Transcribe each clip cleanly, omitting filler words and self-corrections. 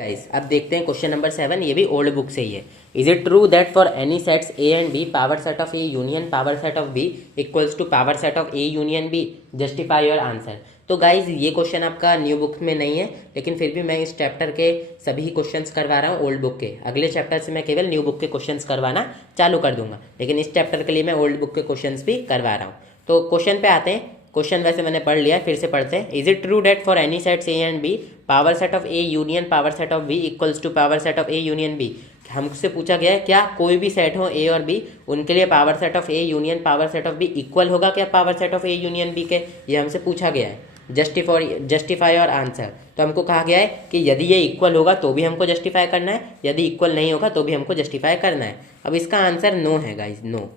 Guys अब देखते हैं क्वेश्चन नंबर 7। ये भी ओल्ड बुक से ही है। Is it true that for any sets A and B power set of A union power set of B equals to power set of A union B? Justify your answer. तो guys ये question आपका new book में नहीं है, लेकिन फिर भी मैं इस चैप्टर के सभी क्वेश्चंस करवा रहा हूँ ओल्ड बुक के। अगले चैप्टर से मैं केवल न्यू बुक के क्वेश्चंस करवाना चालू कर दूंगा, लेकिन इस चैप्टर के लिए मैं ओल्ड बुक के क्वेश्चंस भी करवा रहा हूँ। तो क्वेश्चन पे आते हैं। क्वेश्चन वैसे मैंने पढ़ लिया, फिर से पढ़ते हैं। Is it true that for any sets A and B power set of A union power set of B equals to power set of A union B? हमसे पूछा गया है क्या कोई भी सेट हो ए और बी, उनके लिए power set of A union power set of B equal होगा क्या power set of A union B के? ये हमसे पूछा गया है। जस्टिफाई और आंसर। तो हमको कहा गया है कि यदि ये इक्वल होगा तो भी हमको जस्टिफाई करना है, यदि इक्वल नहीं होगा तो भी हमको जस्टिफाई करना है। अब इसका आंसर नो है guys, no.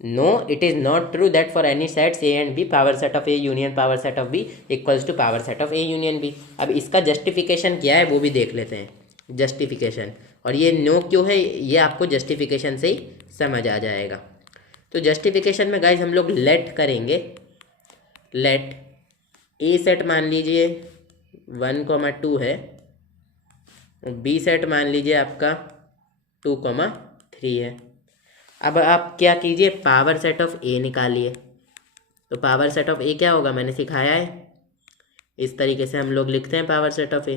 No, it is not true that for any sets A and B power set of A union power set of B equals to power set of A union B। अब इसका justification क्या है वो भी देख लेते हैं। Justification, और ये नो क्यों है ये आपको जस्टिफिकेशन से ही समझ आ जाएगा। तो जस्टिफिकेशन में गाइज हम लोग लेट करेंगे। लेट ए सेट मान लीजिए 1,2 है, बी सेट मान लीजिए आपका 2,3 है। अब आप क्या कीजिए, पावर सेट ऑफ ए निकालिए। तो पावर सेट ऑफ ए क्या होगा मैंने सिखाया है, इस तरीके से हम लोग लिखते हैं power set of A.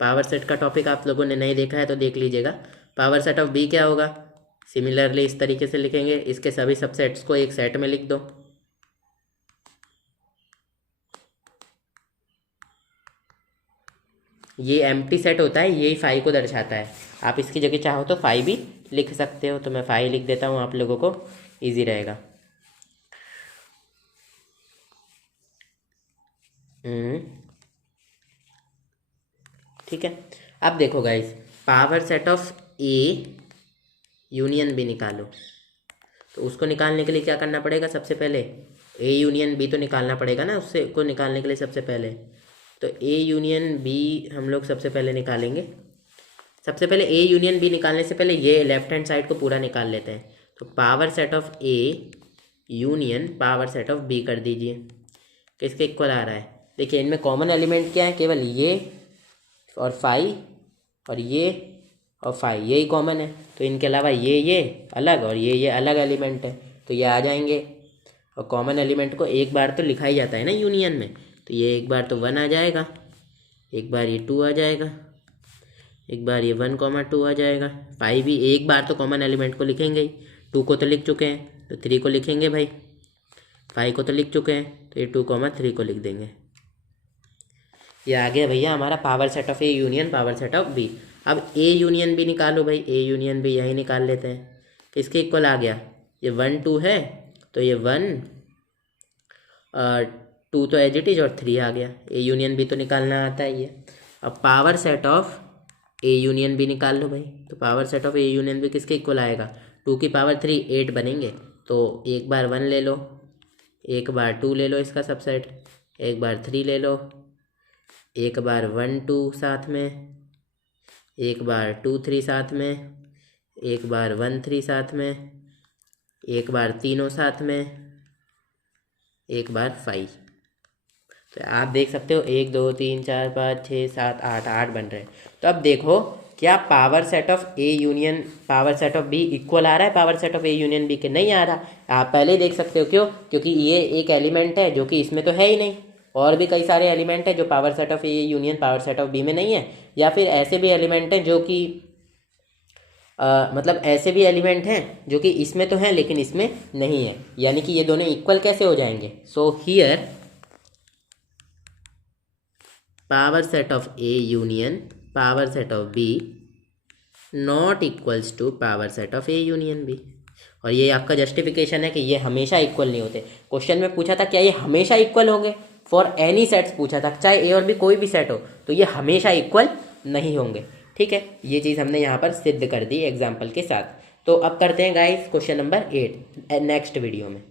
Power set का टॉपिक आप लोगों ने नहीं देखा है तो देख लीजिएगा। पावर सेट ऑफ बी क्या होगा, सिमिलरली इस तरीके से लिखेंगे। इसके सभी सबसेट्स को एक सेट में लिख दो। ये एम्प्टी सेट होता है, यही फाई को दर्शाता है। आप इसकी जगह चाहो तो फाई भी लिख सकते हो, तो मैं फाई लिख देता हूँ, आप लोगों को इजी रहेगा। ठीक है। अब देखो guys, power set of A union B निकालो। तो उसको निकालने के लिए क्या करना पड़ेगा, सबसे पहले ए यूनियन बी तो निकालना पड़ेगा ना, उससे को निकालने के लिए सबसे पहले। तो ए यूनियन बी हम लोग सबसे पहले निकालेंगे। सबसे पहले ए यूनियन बी निकालने से पहले ये लेफ्ट हैंड साइड को पूरा निकाल लेते हैं। तो power set of A union power set of B कर दीजिए। किसके इक्वल आ रहा है, देखिए इनमें कॉमन एलिमेंट क्या है, केवल ये और फाई और ये और फाई, यही कॉमन है। तो इनके अलावा ये अलग और ये अलग एलिमेंट है, तो ये आ जाएंगे। और कॉमन एलिमेंट को एक बार तो लिखा ही जाता है ना यूनियन में, तो ये एक बार तो 1 आ जाएगा, एक बार ये 2 आ जाएगा, एक बार ये 1,2 आ जाएगा। फाई भी एक बार तो कॉमन एलिमेंट को लिखेंगे ही। 2 को तो लिख चुके हैं तो 3 को लिखेंगे भाई, 5 को तो लिख चुके हैं तो ये 2,3 को लिख देंगे। ये आ गया भैया हमारा power set of A union power set of B. अब ए यूनियन बी निकालो भाई, ए यूनियन बी यही निकाल लेते हैं। किसके इक्वल आ गया, ये 1 2 है तो ये 1 2 तो एज इट इज और 3 आ गया। ए यूनियन बी तो निकालना आता है ये। अब power set of A union B निकाल लो भाई। तो power set of A union B किसके इक्वल आएगा, 2 की पावर 3 8 बनेंगे। तो एक बार 1 ले लो, एक बार 2 ले लो इसका सबसेट, एक बार 3 ले लो, एक बार 1 2 साथ में, एक बार 2 3 साथ में, एक बार 1 3 साथ में, एक बार तीनों साथ में, एक बार 5। तो आप देख सकते हो 1 2 3 4 5 6 7 8 बन रहे हैं। तो अब देखो क्या power set of A union power set of B equal आ रहा है power set of A union B के? नहीं आ रहा। आप पहले ही देख सकते हो, क्यों? क्योंकि ये एक एलिमेंट है जो कि इसमें तो है ही नहीं, और भी कई सारे एलिमेंट हैं जो power set of A union power set of B में नहीं है। या फिर ऐसे भी एलिमेंट हैं जो कि मतलब ऐसे भी एलिमेंट हैं जो कि इसमें तो हैं लेकिन इसमें नहीं है, यानी कि ये दोनों इक्वल कैसे हो जाएंगे? So here power set of A union power set of B not equals to power set of A union B. और ये आपका जस्टिफिकेशन है कि ये हमेशा इक्वल नहीं होते। क्वेश्चन में पूछा था क्या ये हमेशा इक्वल होंगे, फॉर एनी सेट्स पूछा था, चाहे ए और बी कोई भी सेट हो, तो ये हमेशा इक्वल नहीं होंगे। ठीक है, ये चीज़ हमने यहाँ पर सिद्ध कर दी एग्जाम्पल के साथ। तो अब करते हैं guys question number 8 next video में।